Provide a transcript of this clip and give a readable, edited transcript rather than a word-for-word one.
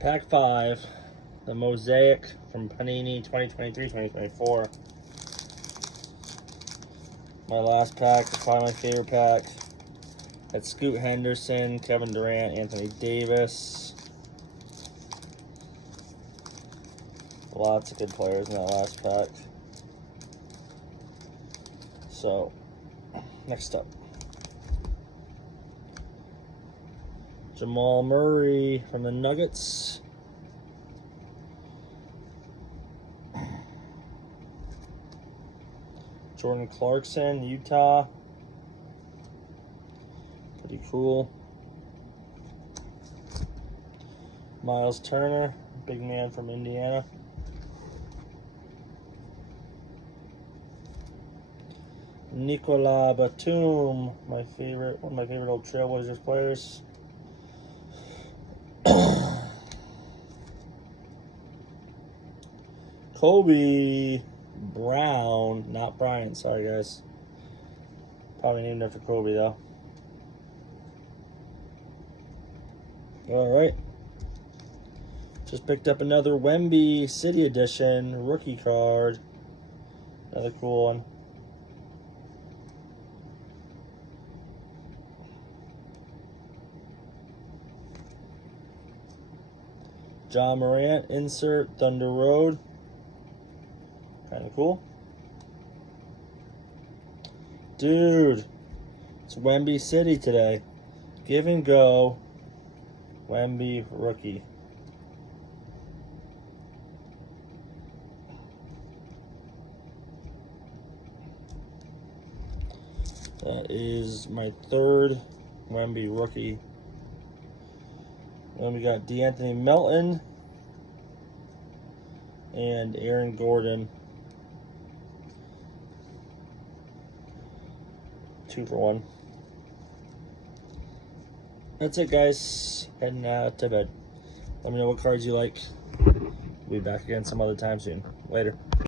Pack 5, the Mosaic from Panini 2023-2024. My last pack is probably my favorite pack. That's Scoot Henderson, Kevin Durant, Anthony Davis. Lots of good players in that last pack. So, next up. Jamal Murray from the Nuggets. Jordan Clarkson, Utah. Pretty cool. Miles Turner, big man from Indiana. Nicolas Batum, one of my favorite old Trailblazers players. Kobe Brown, not Bryant, sorry guys. Probably named after Kobe though. Alright. Just picked up another Wemby City Edition rookie card. Another cool one. John Morant, insert Thunder Road. Kind of cool. Dude, it's Wemby City today. Give and go. Wemby rookie. That is my third Wemby rookie. Then we got DeAnthony Melton and Aaron Gordon. 2 for 1. That's it, guys. Heading to bed. Let me know what cards you like. We'll be back again some other time soon. Later.